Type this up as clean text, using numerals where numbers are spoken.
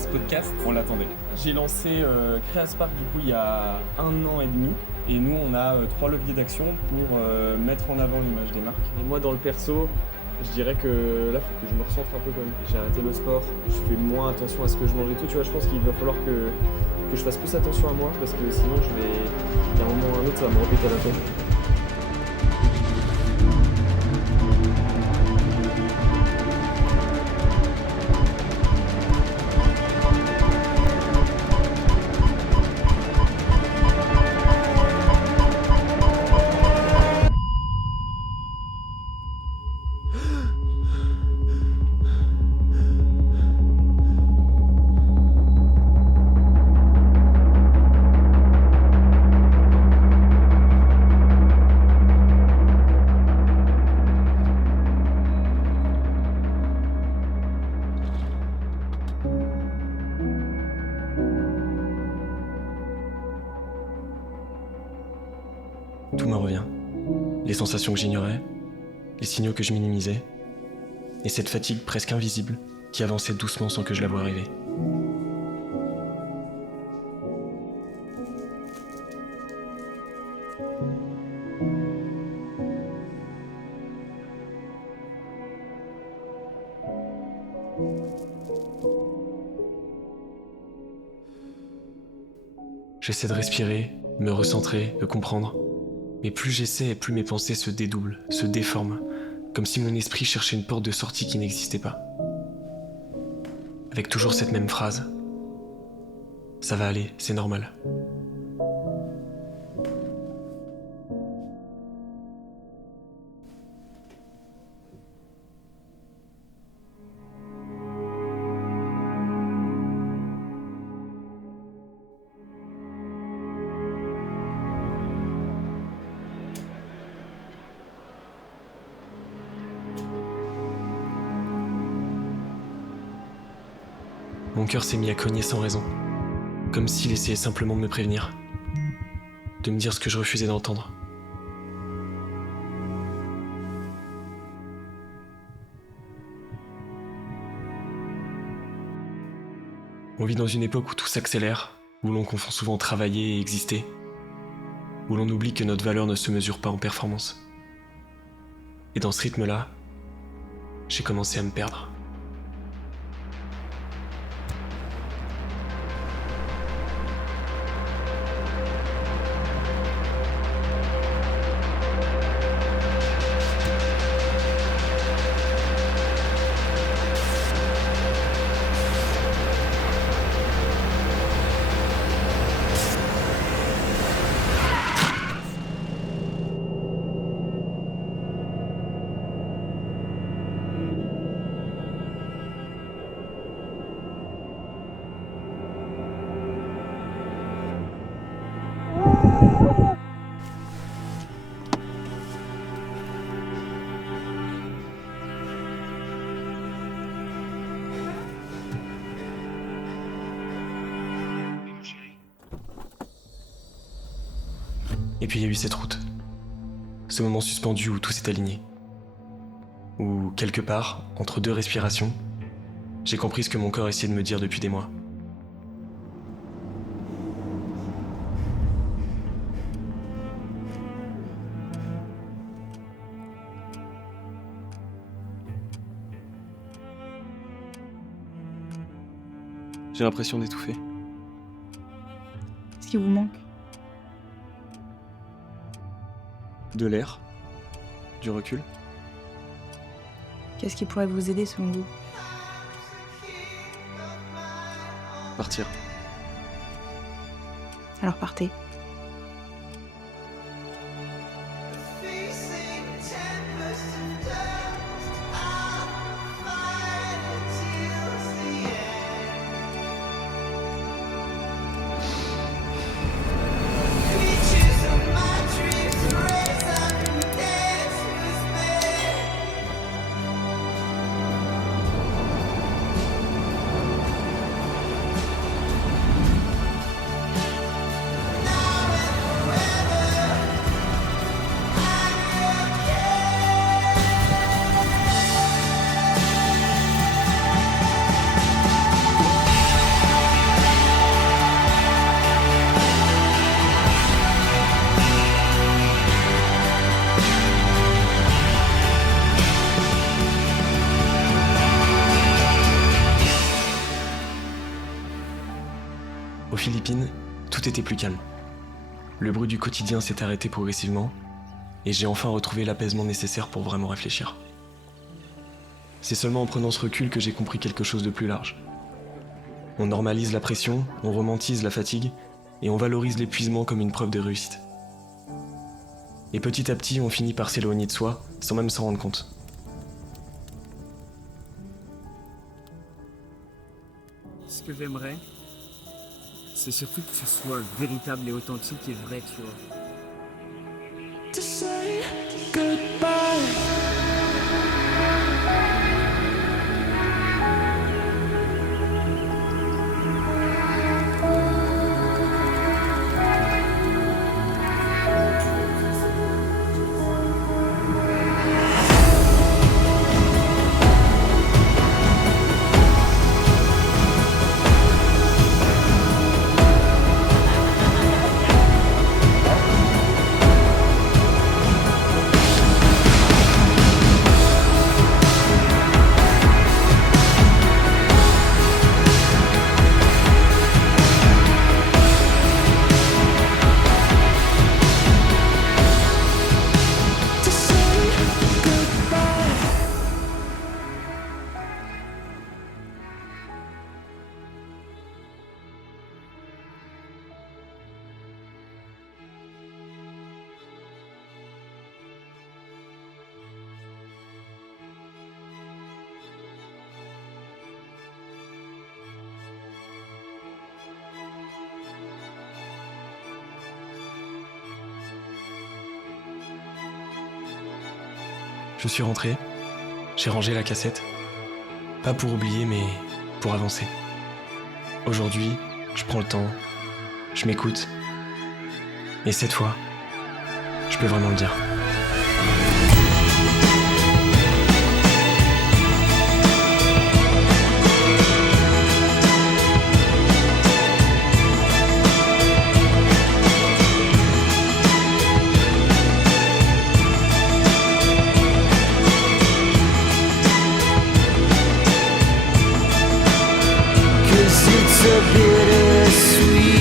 ce podcast, on l'attendait. J'ai lancé Créaspark du coup il y a 1 an et demi. Et nous, on a 3 leviers d'action pour mettre en avant l'image des marques. Et moi, dans le perso, je dirais que là, il faut que je me recentre un peu quand même. J'ai arrêté le sport, je fais moins attention à ce que je mange et tout. Tu vois, je pense qu'il va falloir que je fasse plus attention à moi parce que sinon, il y a un moment ou un autre, ça va me répéter à la tête. Tout me revient. Les sensations que j'ignorais, les signaux que je minimisais, et cette fatigue presque invisible qui avançait doucement sans que je la voie arriver. J'essaie de respirer, me recentrer, de comprendre. Mais plus j'essaie et plus mes pensées se dédoublent, se déforment, comme si mon esprit cherchait une porte de sortie qui n'existait pas. Avec toujours cette même phrase. Ça va aller, c'est normal. Mon cœur s'est mis à cogner sans raison, comme s'il essayait simplement de me prévenir, de me dire ce que je refusais d'entendre. On vit dans une époque où tout s'accélère, où l'on confond souvent travailler et exister, où l'on oublie que notre valeur ne se mesure pas en performance. Et dans ce rythme-là, j'ai commencé à me perdre. Et puis il y a eu cette route. Ce moment suspendu où tout s'est aligné. Où, quelque part, entre 2 respirations, j'ai compris ce que mon corps essayait de me dire depuis des mois. J'ai l'impression d'étouffer. Qu'est-ce qui vous manque? De l'air, du recul. Qu'est-ce qui pourrait vous aider selon vous? Partir. Alors partez. Aux Philippines, tout était plus calme. Le bruit du quotidien s'est arrêté progressivement et j'ai enfin retrouvé l'apaisement nécessaire pour vraiment réfléchir. C'est seulement en prenant ce recul que j'ai compris quelque chose de plus large. On normalise la pression, on romantise la fatigue et on valorise l'épuisement comme une preuve de réussite. Et petit à petit, on finit par s'éloigner de soi sans même s'en rendre compte. Ce que j'aimerais, c'est surtout que ce soit véritable et authentique et vrai, tu vois. To say goodbye. To say goodbye. Je suis rentré, j'ai rangé la cassette. Pas pour oublier, mais pour avancer. Aujourd'hui, je prends le temps, je m'écoute. Et cette fois, je peux vraiment le dire. Cause it's a bittersweet